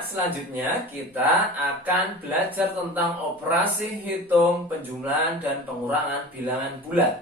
anak-anak, selanjutnya kita akan belajar tentang operasi hitung penjumlahan dan pengurangan bilangan bulat.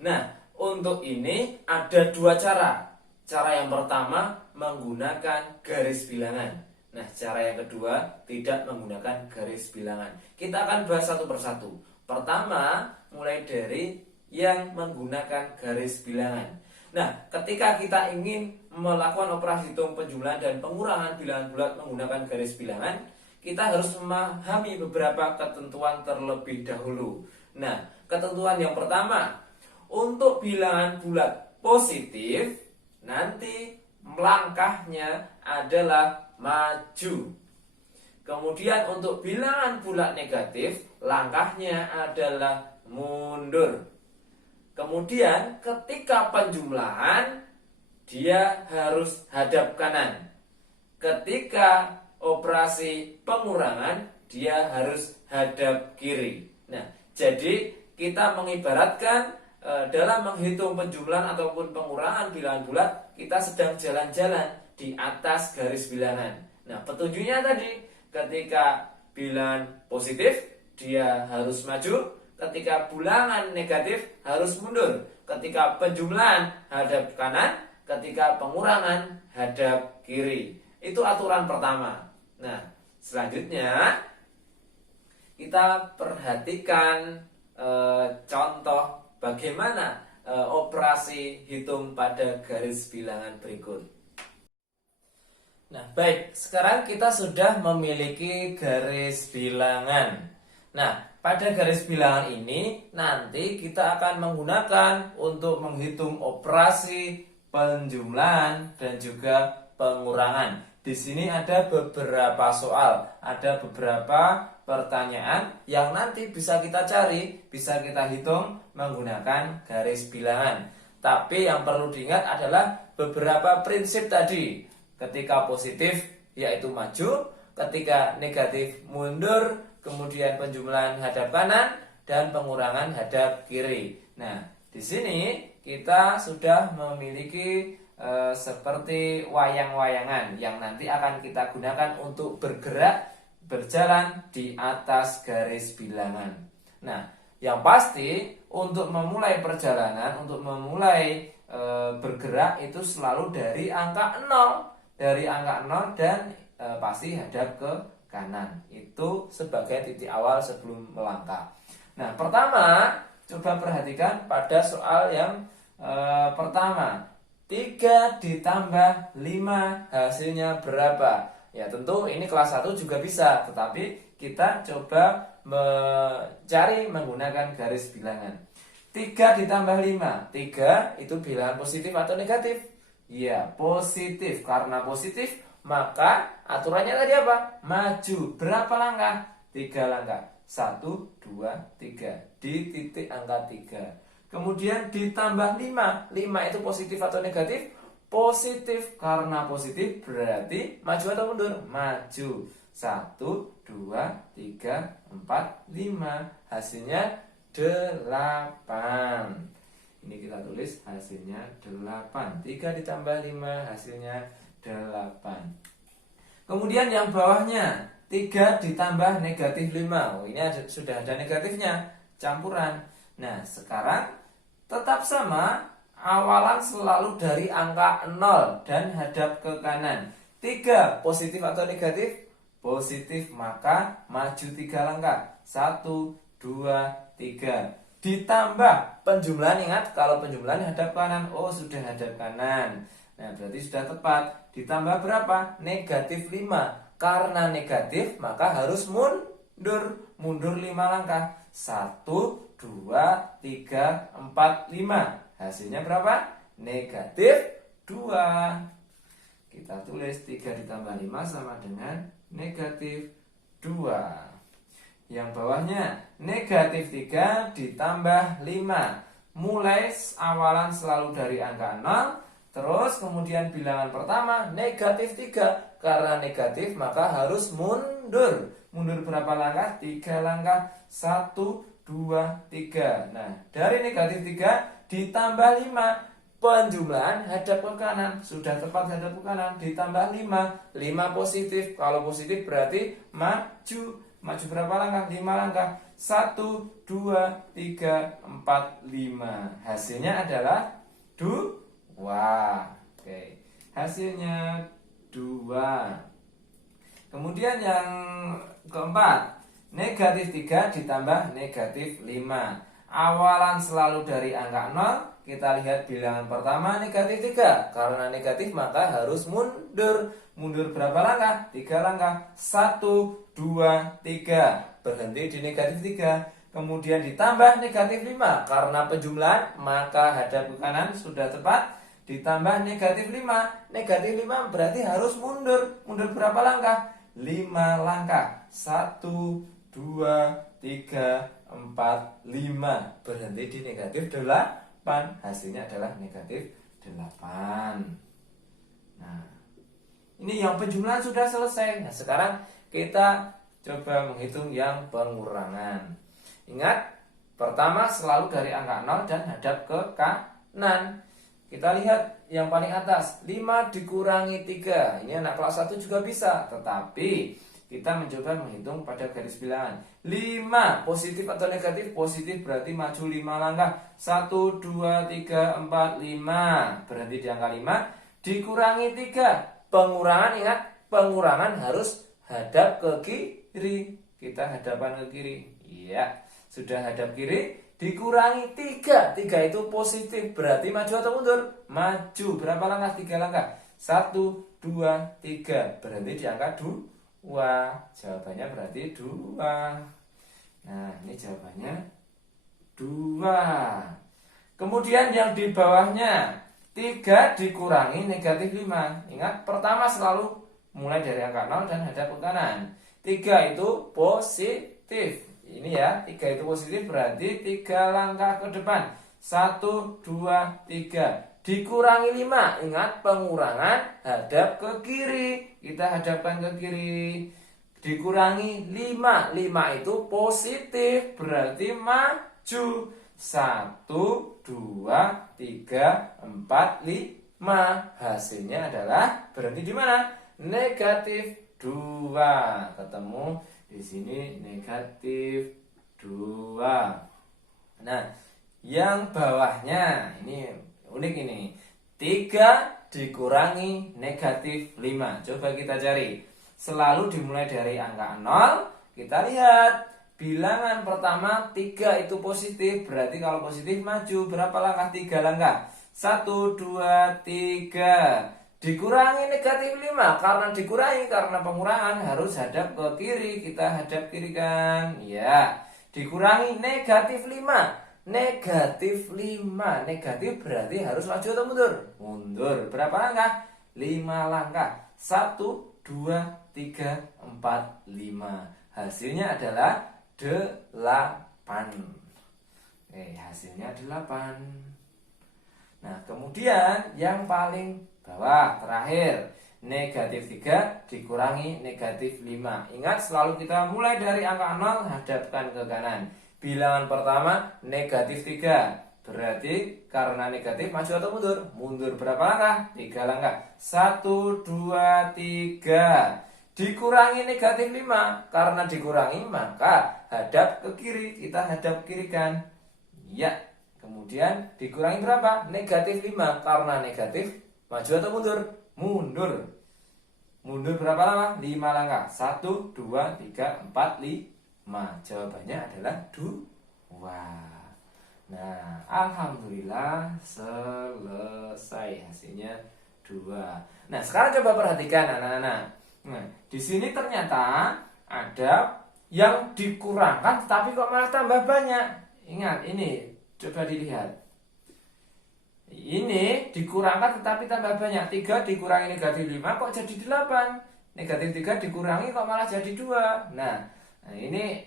Nah, untuk ini ada dua cara. Cara yang pertama menggunakan garis bilangan. Nah, cara yang kedua tidak menggunakan garis bilangan. Kita akan bahas satu persatu. Pertama, mulai dari yang menggunakan garis bilangan. Nah, ketika kita ingin melakukan operasi hitung penjumlahan dan pengurangan bilangan bulat menggunakan garis bilangan, kita harus memahami beberapa ketentuan terlebih dahulu. Nah, ketentuan yang pertama, untuk bilangan bulat positif, nanti langkahnya adalah maju. Kemudian untuk bilangan bulat negatif, langkahnya adalah mundur. Kemudian ketika penjumlahan, dia harus hadap kanan. Ketika operasi pengurangan, dia harus hadap kiri. Nah, jadi kita mengibaratkan dalam menghitung penjumlahan ataupun pengurangan bilangan bulat, kita sedang jalan-jalan di atas garis bilangan. Nah, petunjuknya tadi, ketika bilangan positif, dia harus maju. Ketika bilangan negatif harus mundur. Ketika penjumlahan hadap kanan, ketika pengurangan hadap kiri. Itu aturan pertama. Nah, selanjutnya kita perhatikan contoh bagaimana operasi hitung pada garis bilangan berikut. Nah, baik, sekarang kita sudah memiliki garis bilangan. Nah, pada garis bilangan ini nanti kita akan menggunakan untuk menghitung operasi penjumlahan dan juga pengurangan. Di sini ada beberapa soal, ada beberapa pertanyaan yang nanti bisa kita cari, bisa kita hitung menggunakan garis bilangan. Tapi yang perlu diingat adalah beberapa prinsip tadi. Ketika positif yaitu maju, ketika negatif mundur, kemudian penjumlahan hadap kanan dan pengurangan hadap kiri. Nah, di sini kita sudah memiliki seperti wayang-wayangan yang nanti akan kita gunakan untuk bergerak, berjalan di atas garis bilangan. Nah, yang pasti untuk memulai perjalanan, untuk memulai bergerak itu selalu dari angka 0. Dari angka 0 dan pasti hadap ke kanan. Itu sebagai titik awal sebelum melangkah. Nah, pertama, coba perhatikan pada soal yang pertama. 3 ditambah 5 hasilnya berapa? Ya, tentu ini kelas 1 juga bisa, tetapi kita coba mencari menggunakan garis bilangan. 3 ditambah 5. 3 itu bilangan positif atau negatif? Ya, positif. Karena positif, maka aturannya tadi apa? Maju. Berapa langkah? 3 langkah. 1, 2, 3. Di titik angka 3. Kemudian ditambah 5. 5 itu positif atau negatif? Positif. Karena positif berarti maju atau mundur? Maju. 1, 2, 3, 4, 5. Hasilnya 8. Ini kita tulis hasilnya 8. 3 ditambah 5 hasilnya 8. Kemudian yang bawahnya 3 ditambah negatif 5. Oh, ini sudah ada negatifnya, campuran. Nah, sekarang tetap sama, awalan selalu dari angka 0 dan hadap ke kanan. 3 positif atau negatif? Positif, maka maju 3 langkah. 1, 2, 3. Ditambah penjumlahan, ingat kalau penjumlahan hadap kanan, oh sudah hadap kanan. Nah, berarti sudah tepat. Ditambah berapa? Negatif 5. Karena negatif maka harus mundur. Mundur 5 langkah. 1, 2, 3, 4, 5. Hasilnya berapa? Negatif 2. Kita tulis 3 ditambah 5 sama dengan negatif 2. Yang bawahnya negatif 3 ditambah 5. Mulai awalan selalu dari angka 0. Terus kemudian bilangan pertama negatif 3. Karena negatif maka harus mundur. Mundur berapa langkah? 3 langkah. 1, 2, 3. Nah, dari negatif 3 ditambah 5. penjumlahan hadap ke kanan, sudah tepat hadap ke kanan, ditambah 5 positif. Kalau positif berarti maju berapa langkah? 5 langkah. 1, 2, 3, 4, 5. Hasilnya adalah 2. Oke, hasilnya 2. Kemudian yang keempat, negatif 3 ditambah negatif 5. Awalan selalu dari angka 0. Kita lihat bilangan pertama negatif 3. Karena negatif maka harus mundur. Mundur berapa langkah? 3 langkah. 1, 2, 3. Berhenti di negatif 3. Kemudian ditambah negatif 5. Karena penjumlahan maka hadap ke kanan sudah tepat. Ditambah negatif 5. Negatif 5 berarti harus mundur. Mundur berapa langkah? 5 langkah. 1, 2, 3, 4, 5. Berhenti di negatif 8. Hasilnya adalah negatif 8. Nah, ini yang penjumlahan sudah selesai. Nah, sekarang kita coba menghitung yang pengurangan. Ingat, pertama selalu dari angka 0 dan hadap ke kanan. Kita lihat yang paling atas, 5 dikurangi 3. Ini anak kelas 1 juga bisa, tetapi kita mencoba menghitung pada garis bilangan. 5 positif atau negatif? Positif berarti maju 5 langkah. 1, 2, 3, 4, 5. Berhenti di angka 5. Dikurangi 3. Pengurangan, ingat, pengurangan harus hadap ke kiri. Kita hadapan ke kiri. Iya, sudah hadap kiri. Dikurangi 3. 3 itu positif, berarti maju atau mundur? Maju. Berapa langkah? 3 langkah. 1, 2, 3. Berhenti di angka 2. Jawabannya berarti 2. Nah, ini jawabannya 2. Kemudian yang di bawahnya, 3 dikurangi negatif 5. Ingat, pertama selalu mulai dari angka 0 dan hadap ke kanan. 3 itu positif. Ini ya, 3 itu positif berarti 3 langkah ke depan. 1, 2, 3. Dikurangi 5. Ingat, pengurangan hadap ke kiri. Kita hadapkan ke kiri. Dikurangi 5. 5 itu positif, berarti maju. 1, 2, 3, 4, 5. Hasilnya adalah berhenti di mana? Negatif 2. Ketemu di sini negatif 2. Nah, yang bawahnya ini unik ini. 3 dikurangi negatif 5. Coba kita cari. Selalu dimulai dari angka 0. Kita lihat bilangan pertama 3 itu positif. Berarti kalau positif maju. Berapa langkah? 3 langkah. 1, 2, 3. Dikurangi negatif 5. Karena dikurangi, karena pengurangan harus hadap ke kiri. Kita hadap kiri kan? Ya. Dikurangi negatif 5. Negatif 5. Negatif berarti harus maju atau mundur? Mundur. Berapa langkah? 5 langkah. 1, 2, 3, 4, 5. Hasilnya adalah 8. Hasilnya 8. Nah, kemudian yang paling bawah terakhir, negatif 3 dikurangi negatif 5. Ingat, selalu kita mulai dari angka 0 hadapkan ke kanan. Bilangan pertama negatif 3. Berarti karena negatif maju atau mundur? Mundur berapa langkah? 3 langkah. 1, 2, 3. Dikurangi negatif 5. Karena dikurangi maka hadap ke kiri. Kita hadap kiri kan? Ya. Kemudian dikurangi berapa? Negatif 5. Karena negatif maju atau mundur? Mundur. Mundur berapa lama? 5 langkah. 1, 2, 3, 4, 5. Jawabannya adalah 2. Nah, alhamdulillah selesai, hasilnya 2. Nah, sekarang coba perhatikan anak-anak. Nah, di sini ternyata ada yang dikurangkan tapi kok malah tambah banyak. Ingat, ini coba dilihat. Ini dikurangkan tetapi tambah banyak. 3 dikurangi negatif 5 kok jadi 8. Negatif 3 dikurangi kok malah jadi 2. Nah, ini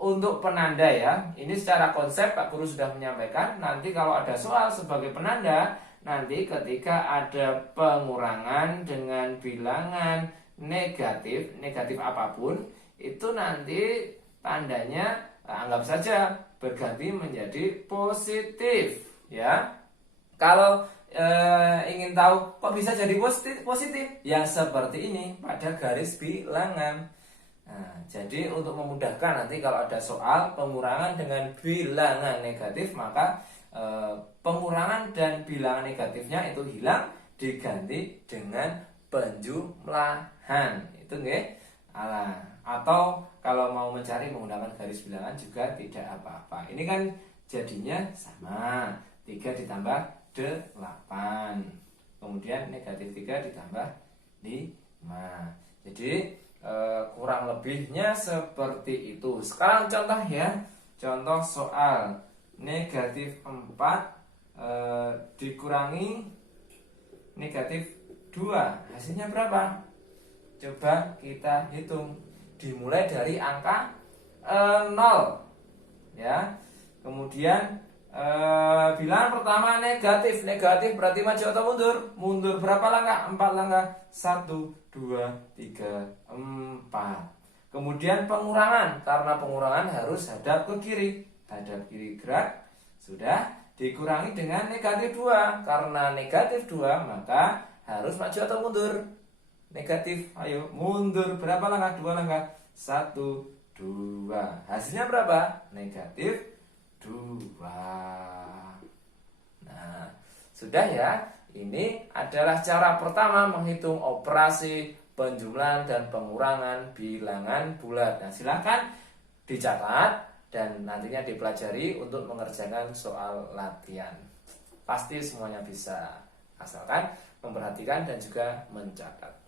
untuk penanda ya. Ini secara konsep Pak Guru sudah menyampaikan. Nanti kalau ada soal sebagai penanda, nanti ketika ada pengurangan dengan bilangan negatif apapun, itu nanti tandanya anggap saja berganti menjadi positif ya. Kalau ingin tahu kok bisa jadi positif? Ya seperti ini pada garis bilangan. Nah, jadi untuk memudahkan nanti kalau ada soal pengurangan dengan bilangan negatif, maka pengurangan dan bilangan negatifnya itu hilang, diganti dengan penjumlahan. Itu nggih. Atau kalau mau mencari menggunakan garis bilangan juga tidak apa-apa. Ini kan jadinya sama, 3 ditambah 8, kemudian negatif 3 ditambah 5. Jadi kurang lebihnya seperti itu. Sekarang contoh ya, contoh soal negatif 4 dikurangi negatif 2, hasilnya berapa? Coba kita hitung. Dimulai dari angka 0 ya. Kemudian bilangan pertama negatif. Negatif berarti maju atau mundur? Mundur berapa langkah? 4 langkah. 1, 2, 3, 4. Kemudian pengurangan. Karena pengurangan harus hadap ke kiri. Hadap kiri gerak. Sudah. Dikurangi dengan negatif 2. Karena negatif 2 maka harus maju atau mundur? Negatif. Ayo mundur berapa langkah? 2 langkah. 1, 2. Hasilnya berapa? Negatif 2. Nah, sudah ya. Ini adalah cara pertama menghitung operasi penjumlahan dan pengurangan bilangan bulat. Nah, silakan dicatat dan nantinya dipelajari untuk mengerjakan soal latihan. Pasti semuanya bisa, asalkan memperhatikan dan juga mencatat.